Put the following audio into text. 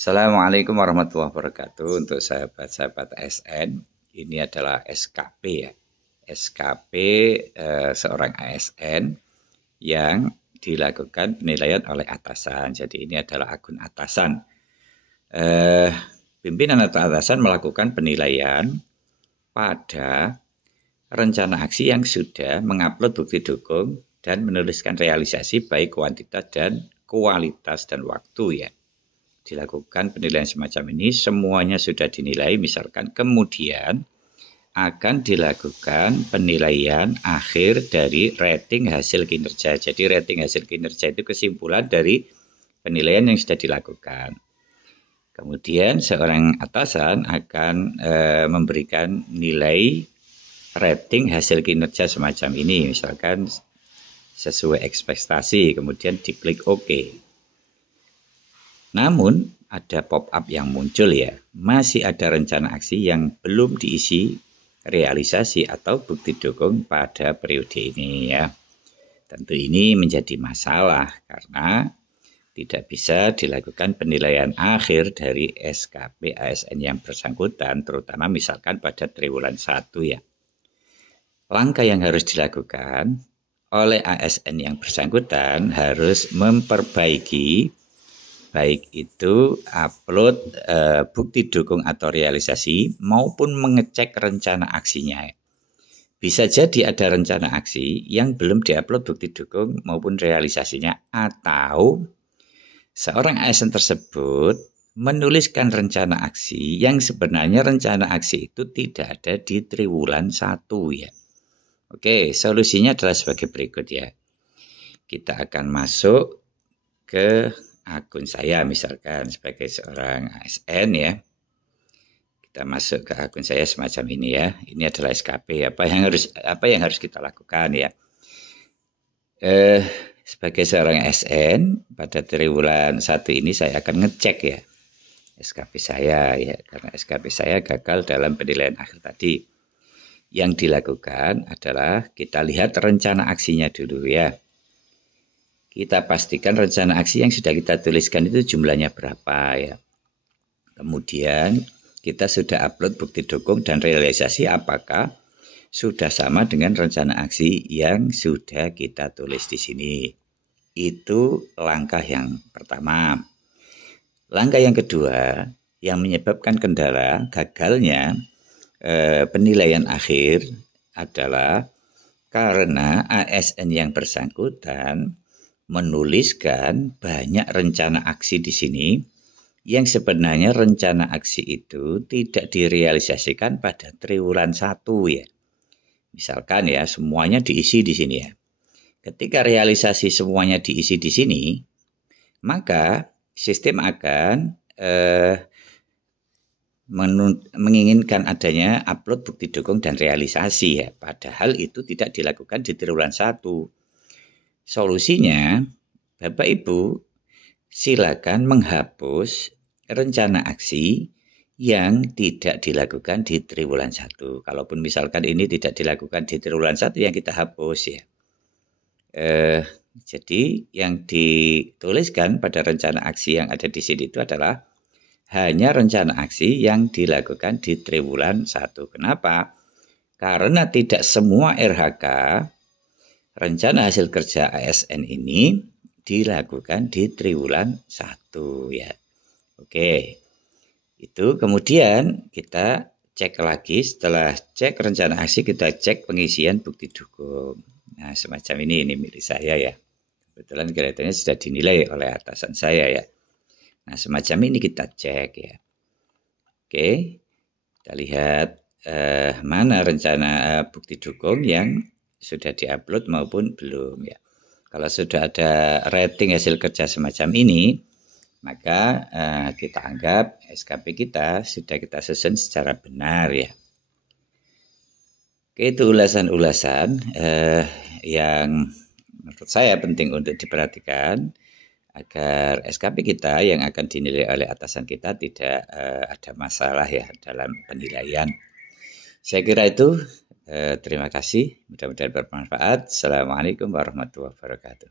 Assalamualaikum warahmatullahi wabarakatuh. Untuk sahabat-sahabat ASN, ini adalah SKP ya. SKP seorang ASN yang dilakukan penilaian oleh atasan. Jadi ini adalah akun atasan. Pimpinan atau atasan melakukan penilaian pada rencana aksi yang sudah mengupload bukti dukung dan menuliskan realisasi baik kuantitas dan kualitas dan waktu ya. Dilakukan penilaian semacam ini, semuanya sudah dinilai, misalkan kemudian akan dilakukan penilaian akhir dari rating hasil kinerja. Jadi rating hasil kinerja itu kesimpulan dari penilaian yang sudah dilakukan. Kemudian seorang atasan akan memberikan nilai rating hasil kinerja semacam ini, misalkan sesuai ekspektasi, kemudian diklik OK. Namun ada pop-up yang muncul ya, masih ada rencana aksi yang belum diisi realisasi atau bukti dukung pada periode ini ya. Tentu ini menjadi masalah karena tidak bisa dilakukan penilaian akhir dari SKP ASN yang bersangkutan, terutama misalkan pada triwulan 1 ya. Langkah yang harus dilakukan oleh ASN yang bersangkutan harus memperbaiki baik itu upload bukti dukung atau realisasi maupun mengecek rencana aksinya. Bisa jadi ada rencana aksi yang belum diupload bukti dukung maupun realisasinya, atau seorang ASN tersebut menuliskan rencana aksi yang sebenarnya rencana aksi itu tidak ada di triwulan 1 ya. Oke, solusinya adalah sebagai berikut ya. Kita akan masuk ke akun saya misalkan sebagai seorang ASN ya. Kita masuk ke akun saya semacam ini ya. Ini adalah SKP. Apa yang harus kita lakukan ya? Sebagai seorang ASN pada triwulan 1 ini saya akan ngecek ya SKP saya ya, karena SKP saya gagal dalam penilaian akhir tadi. Yang dilakukan adalah kita lihat rencana aksinya dulu ya. Kita pastikan rencana aksi yang sudah kita tuliskan itu jumlahnya berapa ya. Kemudian kita sudah upload bukti dukung dan realisasi apakah sudah sama dengan rencana aksi yang sudah kita tulis di sini. Itu langkah yang pertama. Langkah yang kedua yang menyebabkan kendala gagalnya penilaian akhir adalah karena ASN yang bersangkutan menuliskan banyak rencana aksi di sini yang sebenarnya rencana aksi itu tidak direalisasikan pada triwulan 1 ya. Misalkan ya semuanya diisi di sini ya. Ketika realisasi semuanya diisi di sini, maka sistem akan menginginkan adanya upload bukti dukung dan realisasi ya. Padahal itu tidak dilakukan di triwulan 1. Solusinya, Bapak Ibu silakan menghapus rencana aksi yang tidak dilakukan di triwulan 1. Kalaupun misalkan ini tidak dilakukan di triwulan 1 yang kita hapus ya. Jadi yang dituliskan pada rencana aksi yang ada di sini itu adalah hanya rencana aksi yang dilakukan di triwulan 1. Kenapa? Karena tidak semua RHK rencana hasil kerja ASN ini dilakukan di triwulan 1 ya. Oke. Itu kemudian kita cek lagi, setelah cek rencana aksi kita cek pengisian bukti dukung. Nah, semacam ini milik saya ya. Kebetulan kelihatannya sudah dinilai oleh atasan saya ya. Nah, semacam ini kita cek ya. Oke. Kita lihat mana rencana bukti dukung yang sudah diupload maupun belum ya. Kalau sudah ada rating hasil kerja semacam ini, maka kita anggap SKP kita sudah kita susun secara benar ya. Oke, itu ulasan-ulasan yang menurut saya penting untuk diperhatikan agar SKP kita yang akan dinilai oleh atasan kita tidak ada masalah ya dalam penilaian. Saya kira itu. Terima kasih, mudah-mudahan bermanfaat. Assalamualaikum warahmatullahi wabarakatuh.